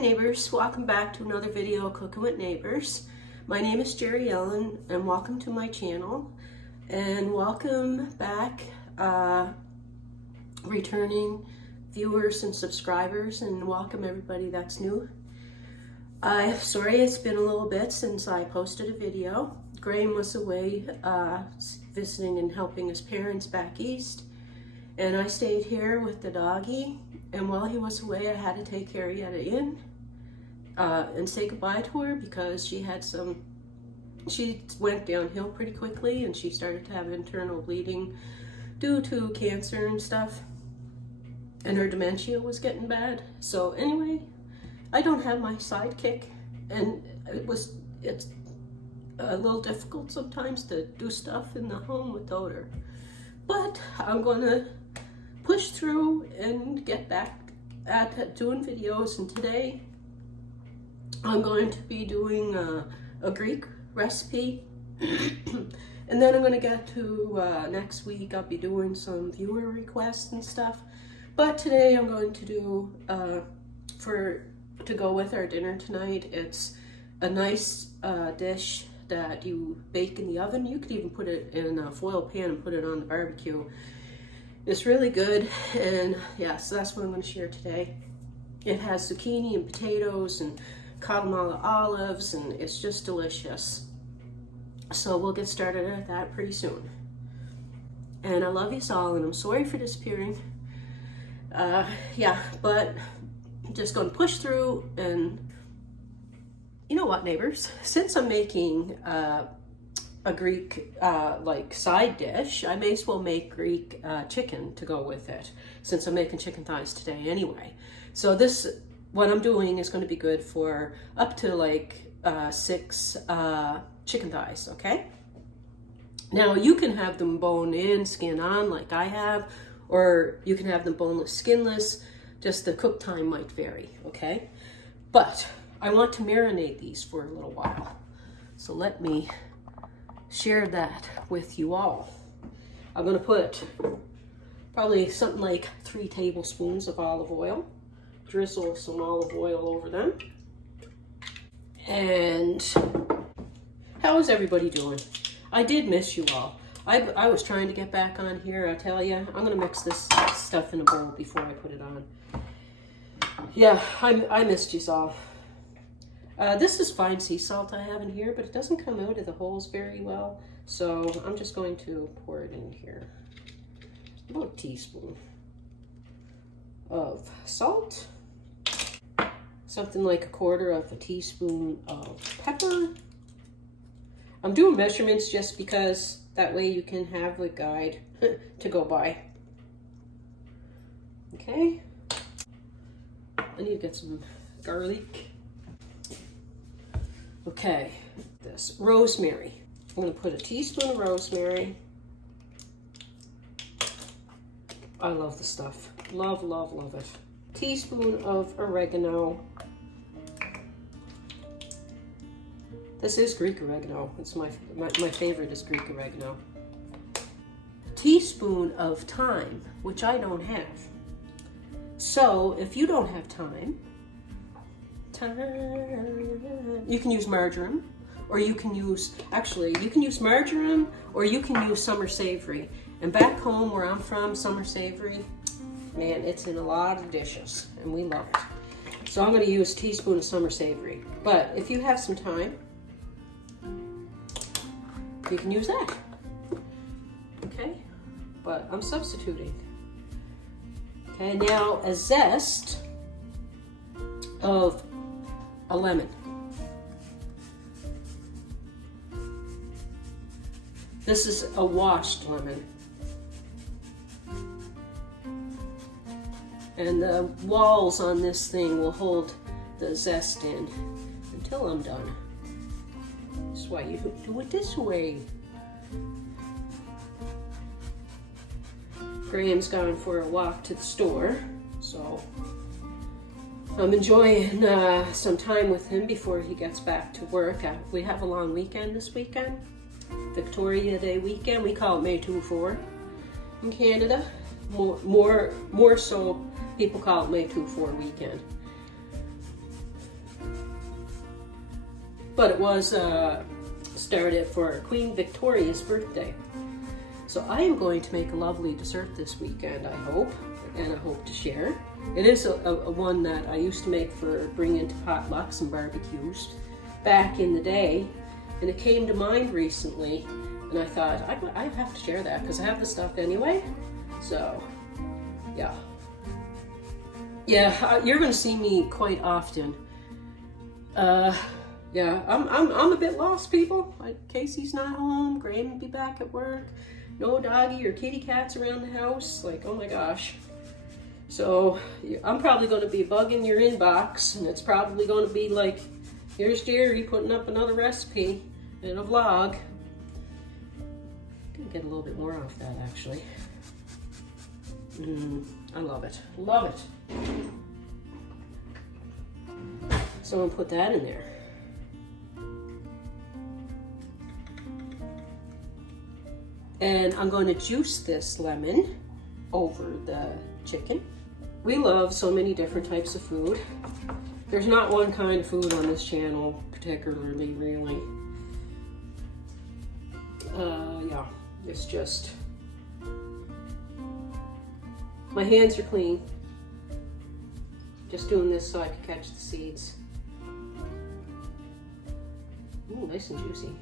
neighbors, welcome back to another video of Cooking with Neighbors. My name is Jerri-ellen and welcome to my channel, and welcome back returning viewers and subscribers, and welcome everybody that's new. Sorry it's been a little bit since I posted a video. Graham was away visiting and helping his parents back east, and I stayed here with the doggy. And while he was away, I had to take Jerri-ellen and say goodbye to her because she went downhill pretty quickly and she started to have internal bleeding due to cancer and stuff. And her dementia was getting bad. So anyway, I don't have my sidekick, and it's a little difficult sometimes to do stuff in the home without her. But I'm gonna push through and get back at doing videos, and today I'm going to be doing a Greek recipe and then I'm going to get to next week I'll be doing some viewer requests and stuff, but today I'm going to do to go with our dinner tonight. It's a nice dish that you bake in the oven. You could even put it in a foil pan and put it on the barbecue. It's really good, and yeah, so that's what I'm going to share today. It has zucchini and potatoes and Guatemala olives, and it's just delicious. So we'll get started at that pretty soon. And I love you all, and I'm sorry for disappearing. Yeah, but I'm just going to push through. And you know what, neighbors? Since I'm making a Greek like side dish, I may as well make Greek chicken to go with it, since I'm making chicken thighs today anyway. So what I'm doing is going to be good for up to like 6 chicken thighs, okay? Now you can have them bone in, skin on like I have, or you can have them boneless, skinless. Just the cook time might vary, okay? But I want to marinate these for a little while. So let me share that with you all. I'm going to put probably something like 3 tablespoons of olive oil, drizzle some olive oil over them. And how is everybody doing? I did miss you all. I was trying to get back on here, I tell you. I'm going to mix this stuff in a bowl before I put it on. Yeah, I missed you all. This is fine sea salt I have in here, but it doesn't come out of the holes very well. So I'm just going to pour it in here. About a teaspoon of salt. Something like 1/4 teaspoon of pepper. I'm doing measurements just because that way you can have a guide to go by. Okay. I need to get some garlic. Okay, this rosemary. I'm going to put a teaspoon of rosemary. I love the stuff. Love, love, love it. Teaspoon of oregano. This is Greek oregano. It's my favorite is Greek oregano. A teaspoon of thyme, which I don't have. So if you don't have thyme, you can use marjoram, or you can use marjoram, or you can use summer savory. And back home where I'm from, summer savory, man, it's in a lot of dishes and we love it. So I'm going to use a teaspoon of summer savory. But if you have some time, you can use that. Okay, but I'm substituting. Okay, now a zest of a lemon. This is a washed lemon. And the walls on this thing will hold the zest in until I'm done. That's why you do it this way. Graham's gone for a walk to the store, so I'm enjoying some time with him before he gets back to work. We have a long weekend this weekend, Victoria Day weekend. We call it May 2-4 in Canada. More so, people call it May 2-4 weekend. but it was started for Queen Victoria's birthday. So I am going to make a lovely dessert this weekend, I hope, and I hope to share. It is a one that I used to make for bringing to potlucks and barbecues back in the day, and it came to mind recently, and I thought I have to share that because I have the stuff anyway. So yeah, you're gonna see me quite often. Yeah, I'm a bit lost, people. Like, Casey's not home, Graham will be back at work, no doggy or kitty cats around the house. Like, oh my gosh. So I'm probably going to be bugging your inbox, and it's probably going to be like, here's Jerry putting up another recipe in a vlog. I'm gonna get a little bit more off that, actually. I love it, love it. So I'm gonna put that in there. And I'm going to juice this lemon over the chicken. We love so many different types of food. There's not one kind of food on this channel particularly, really. Yeah, it's just, my hands are clean. Just doing this so I can catch the seeds. Ooh, nice and juicy.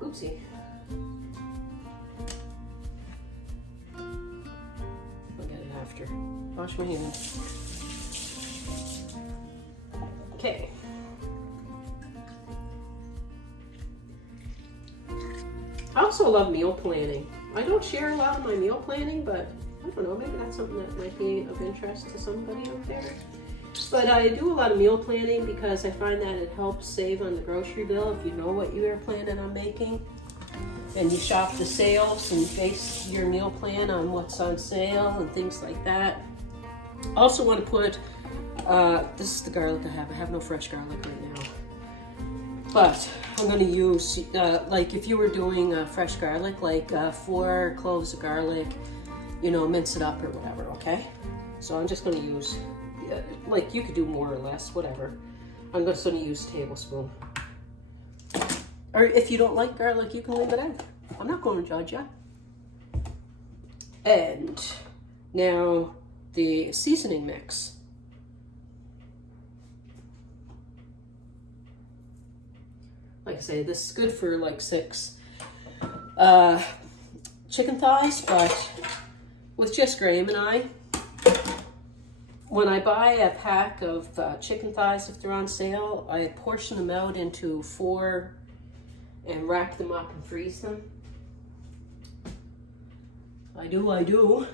Oopsie. I'll get it after. Wash my hands. Okay. I also love meal planning. I don't share a lot of my meal planning, but I don't know, maybe that's something that might be of interest to somebody out there. But I do a lot of meal planning because I find that it helps save on the grocery bill if you know what you are planning on making. And you shop the sales and you base your meal plan on what's on sale and things like that. I also want to put, this is the garlic I have. I have no fresh garlic right now. But I'm going to use, like if you were doing fresh garlic, like 4 cloves of garlic, you know, mince it up or whatever, okay? So I'm just going to use, like you could do more or less, whatever. I'm just going to use a tablespoon. Or if you don't like garlic, you can leave it in. I'm not going to judge you. And now the seasoning mix. Like I say, this is good for like 6 chicken thighs, but with just Graham and I, when I buy a pack of chicken thighs, if they're on sale, I portion them out into 4 and rack them up and freeze them. I do. I'm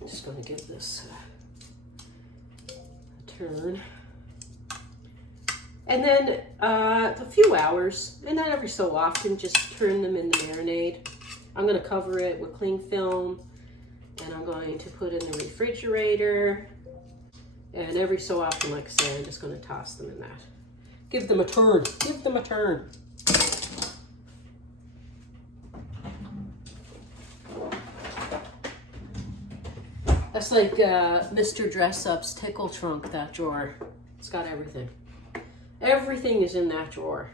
just going to give this a turn. And then a few hours, and then every so often, just turn them in the marinade. I'm going to cover it with cling film, and I'm going to put in the refrigerator. And every so often, like I say, I'm just going to toss them in that. Give them a turn. Give them a turn. That's like Mr. Dress-Up's tickle trunk, that drawer. It's got everything. Everything is in that drawer.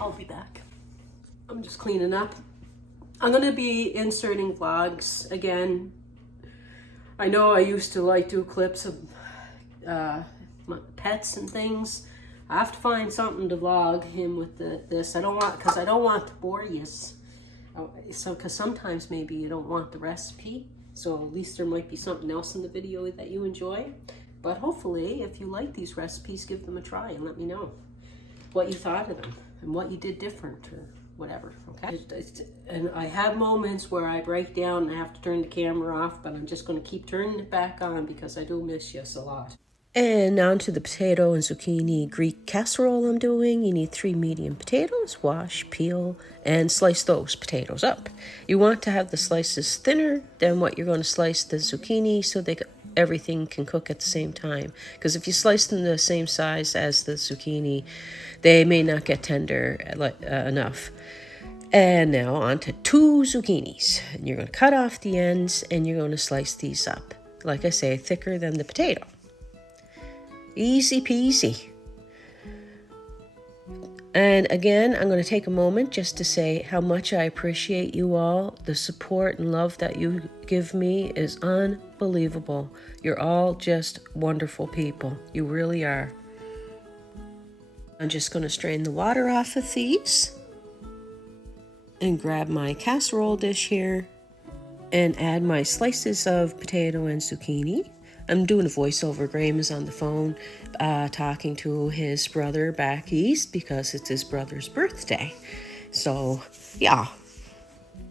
I'll be back. I'm just cleaning up. I'm going to be inserting vlogs again. I know I used to like do clips of my pets and things. I have to find something to vlog him with this. I don't want, because I don't want to bore you. So, because sometimes maybe you don't want the recipe. So at least there might be something else in the video that you enjoy. But hopefully, if you like these recipes, give them a try and let me know what you thought of them and what you did different or whatever, okay? And I have moments where I break down and I have to turn the camera off, but I'm just going to keep turning it back on because I do miss you a lot. And on to the potato and zucchini Greek casserole I'm doing. You need 3 medium potatoes. Wash, peel, and slice those potatoes up. You want to have the slices thinner than what you're going to slice the zucchini so everything can cook at the same time. Because if you slice them the same size as the zucchini, they may not get tender enough. And now on to 2 zucchinis. And you're going to cut off the ends and you're going to slice these up. Like I say, thicker than the potato. Easy peasy. And again, I'm going to take a moment just to say how much I appreciate you all. The support and love that you give me is unbelievable. You're all just wonderful people. You really are. I'm just going to strain the water off of these and grab my casserole dish here and add my slices of potato and zucchini. I'm doing a voiceover. Graham is on the phone talking to his brother back east because it's his brother's birthday. So, yeah.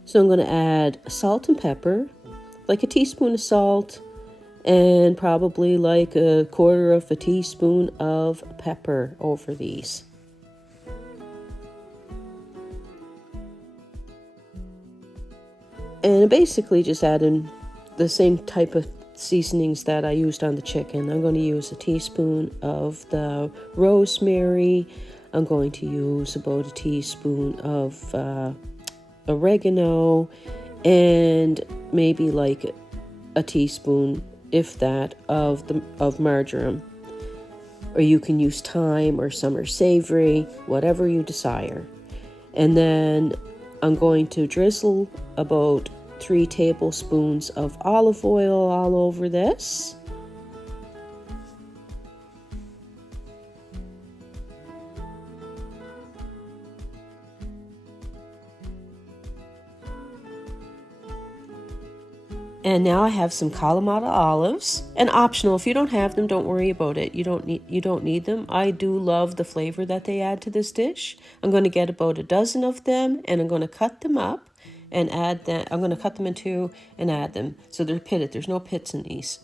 So I'm going to add salt and pepper, like a teaspoon of salt, and probably like 1/4 of a teaspoon of pepper over these. And basically just adding the same type of seasonings that I used on the chicken. I'm going to use a teaspoon of the rosemary. I'm going to use about a teaspoon of oregano and maybe like a teaspoon, if that, of marjoram. Or you can use thyme or summer savory, whatever you desire. And then I'm going to drizzle about 3 tablespoons of olive oil all over this. And now I have some Kalamata olives, and optional. If you don't have them, don't worry about it. You don't need them. I do love the flavor that they add to this dish. I'm going to get about a dozen of them, and I'm going to cut them up and add them. I'm going to cut them in 2 and add them. So they're pitted. There's no pits in these.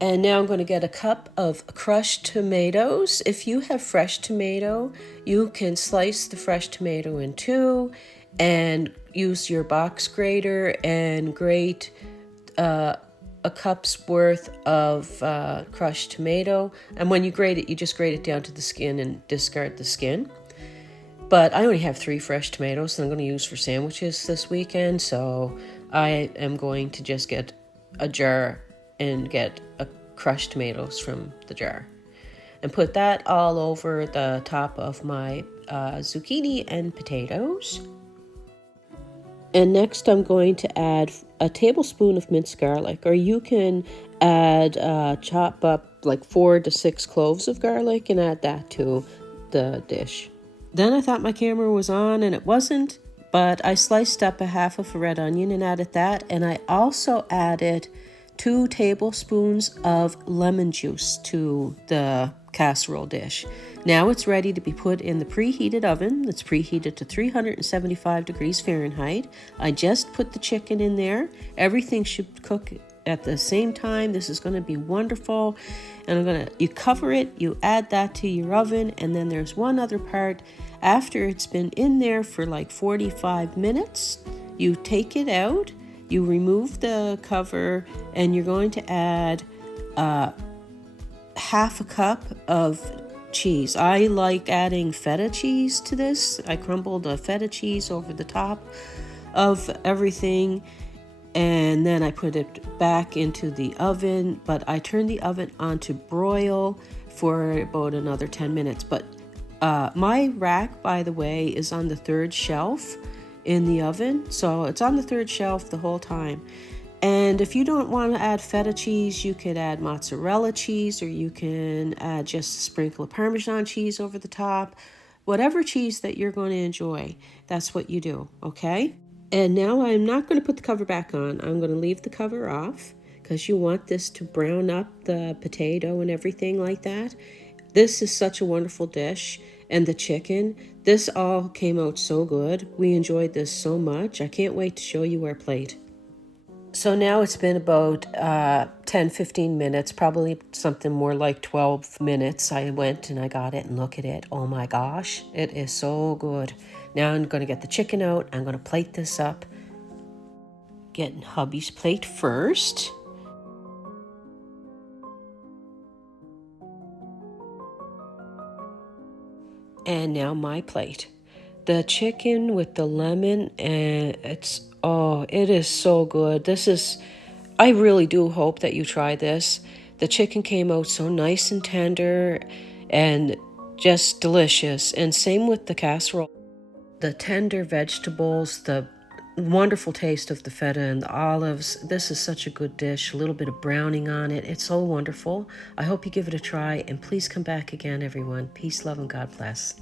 And now I'm going to get a cup of crushed tomatoes. If you have fresh tomato, you can slice the fresh tomato in 2 and use your box grater and grate a cup's worth of crushed tomato. And when you grate it, you just grate it down to the skin and discard the skin. But I only have 3 fresh tomatoes that I'm going to use for sandwiches this weekend. So I am going to just get a jar and get crushed tomatoes from the jar and put that all over the top of my zucchini and potatoes. And next I'm going to add a tablespoon of minced garlic, or you can add chop up like 4 to 6 cloves of garlic and add that to the dish. Then I thought my camera was on and it wasn't, but I sliced up a half of a red onion and added that, and I also added 2 tablespoons of lemon juice to the casserole dish. Now it's ready to be put in the preheated oven. It's preheated to 375 degrees Fahrenheit. I just put the chicken in there. Everything should cook at the same time. This is going to be wonderful. And you cover it, you add that to your oven, and then there's one other part. After it's been in there for like 45 minutes, you take it out. You remove the cover and you're going to add half a cup of cheese. I like adding feta cheese to this. I crumbled a feta cheese over the top of everything, and then I put it back into the oven, but I turned the oven on to broil for about another 10 minutes. But my rack, by the way, is on the 3rd shelf in the oven, so it's on the 3rd shelf the whole time. And if you don't want to add feta cheese, you could add mozzarella cheese, or you can add just a sprinkle of Parmesan cheese over the top. Whatever cheese that you're going to enjoy, that's what you do, okay? And now I'm not going to put the cover back on. I'm going to leave the cover off because you want this to brown up the potato and everything like that. This is such a wonderful dish. and the chicken. This all came out so good. We enjoyed this so much. I can't wait to show you our plate. So now it's been about 10-15 minutes, probably something more like 12 minutes. I went and I got it, and look at it. Oh my gosh, it is so good. Now I'm going to get the chicken out. I'm going to plate this up. Getting hubby's plate first. And now my plate. The chicken with the lemon, and it is so good. I really do hope that you try this. The chicken came out so nice and tender and just delicious. And same with the casserole. The tender vegetables, the wonderful taste of the feta and the olives. This is such a good dish. A little bit of browning on it. It's so wonderful. I hope you give it a try, and please come back again, everyone. Peace, love, and God bless.